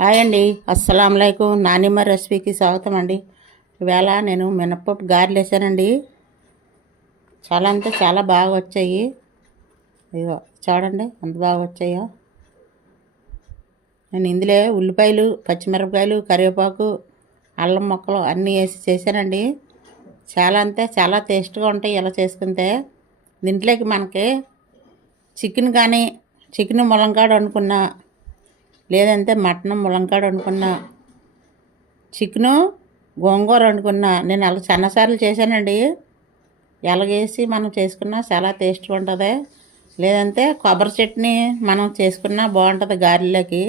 Hi అండి. అస్సలం అయికం నానిమ్మ రెసిపీకి స్వాగతం అండి. ఇవాళ నేను మినప్పప్పు గారెలు వేసానండి. చాలా అంటే చాలా బాగా వచ్చాయి. ఇదిగో చూడండి అంత బాగా వచ్చాయో. నేను ఇందులో ఉల్లిపాయలు పచ్చిమిరపకాయలు కరివేపాకు అల్లం ముక్కలు అన్నీ వేసి చేశానండి. చాలా అంతే చాలా టేస్ట్గా ఉంటాయి ఇలా చేసుకుంటే. దీంట్లోకి మనకి చికెన్ కానీ చికెన్ ములంకాడ అనుకున్నా లేదంటే మటన్ ములంకాడ వండుకున్న చికెను గోంగూర వండుకున్న నేను అలా సన్నసార్లు చేశానండి. ఎలాగేసి మనం చేసుకున్నా చాలా టేస్ట్గా ఉంటుంది. లేదంటే కొబ్బరి చట్నీ మనం చేసుకున్నా బాగుంటుంది గారెలకి.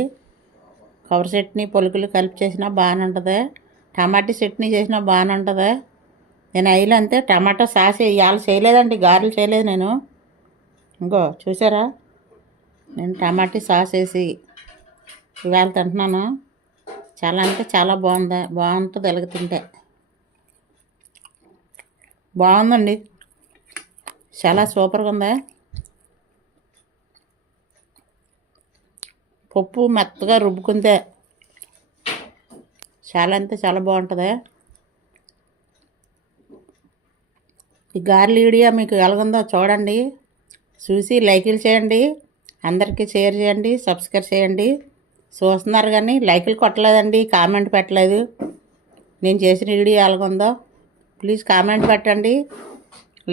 కొబ్బరి చట్నీ పొలుకులు కలిపి చేసినా బాగానే ఉంటుంది టమాటా చట్నీ చేసినా బాగానే ఉంటుంది నేను అయిలు అంతే. టమాటా సాస్ ఇవాళ చేయలేదండి గారెలు చేయలేదు నేను. ఇంకో చూసారా? నేను టమాటా సాస్ వేసి ఇవాళ తింటున్నాను. చాలా అంటే చాలా బాగుంది బాగుంటుంది ఎలాగ తింటే. బాగుందండి. చాలా సూపర్గా ఉందా? పప్పు మెత్తగా రుబ్బుకుంటే చాలా అంటే చాలా బాగుంటుంది. ఈ గార్లీ వీడియో మీకు ఎలాగుందో చూడండి. చూసి లైకులు చేయండి. అందరికీ షేర్ చేయండి. సబ్స్క్రైబ్ చేయండి. చూస్తున్నారు కానీ లైకులు కొట్టలేదండి కామెంట్ పెట్టలేదు. నేను చేసిన వీడియో ఎలాగుందో. ప్లీజ్ కామెంట్ పెట్టండి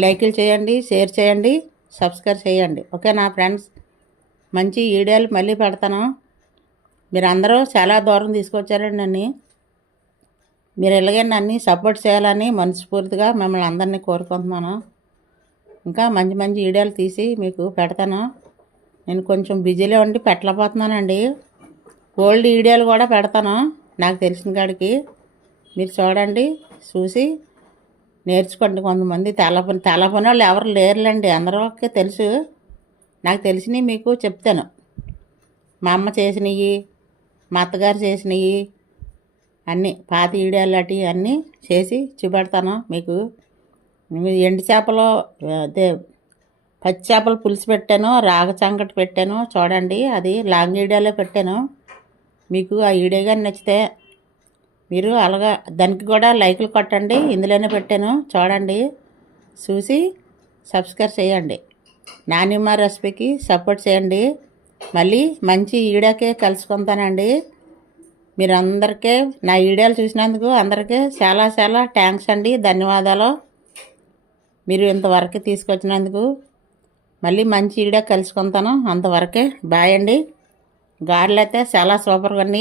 లైకులు చేయండి షేర్ చేయండి సబ్స్క్రైబ్ చేయండి. ఓకే నా ఫ్రెండ్స్ మంచి వీడియోలు మళ్ళీ పెడతాను. మీరు అందరూ చాలా దూరం తీసుకొచ్చారండి నన్ను. మీరు ఇలాగే నన్ను సపోర్ట్ చేయాలని మనస్ఫూర్తిగా మిమ్మల్ని అందరినీ కోరుకుంటున్నాను. ఇంకా మంచి మంచి వీడియోలు తీసి మీకు పెడతాను. నేను కొంచెం బిజీలో ఉండి పెట్టలేకపోతున్నానండి. ఓల్డ్ వీడియోలు కూడా పెడతాను. నాకు తెలిసిన కాడికి మీరు చూడండి చూసి నేర్చుకోండి. కొంతమంది తెలపని తెలపని వాళ్ళు ఎవరు లేరులేండి. అందరికీ తెలుసు. నాకు తెలిసినవి మీకు చెప్తాను. మా అమ్మ చేసినవి మా అత్తగారు చేసినవి అన్నీ పాత వీడియోలు అటు అన్నీ చేసి చూపెడతాను మీకు. ఎండు చేపలు అదే పచ్చి చేపలు పులుసు పెట్టాను రాగ చంకటి పెట్టాను. చూడండి అది లాంగ్ వీడియోలో పెట్టాను. మీకు ఆ వీడియో కానీ నచ్చితే మీరు అలాగా దానికి కూడా లైకులు కొట్టండి. ఇందులోనే పెట్టాను. చూడండి. చూసి సబ్స్క్రైబ్ చేయండి. నానిమ్మ రెసిపీకి సపోర్ట్ చేయండి. మళ్ళీ మంచి ఈడాకే కలుసుకుంటానండి. మీరు అందరికీ నా వీడియోలు చూసినందుకు అందరికీ చాలా చాలా థ్యాంక్స్ అండి. ధన్యవాదాలు. మీరు ఇంతవరకు తీసుకొచ్చినందుకు. మళ్ళీ మంచి వీడియో కలుసుకుంటాను. అంతవరకే బాయ్ అండి. గారెలు అయితే చాలా సూపర్గా ఉన్నాయి.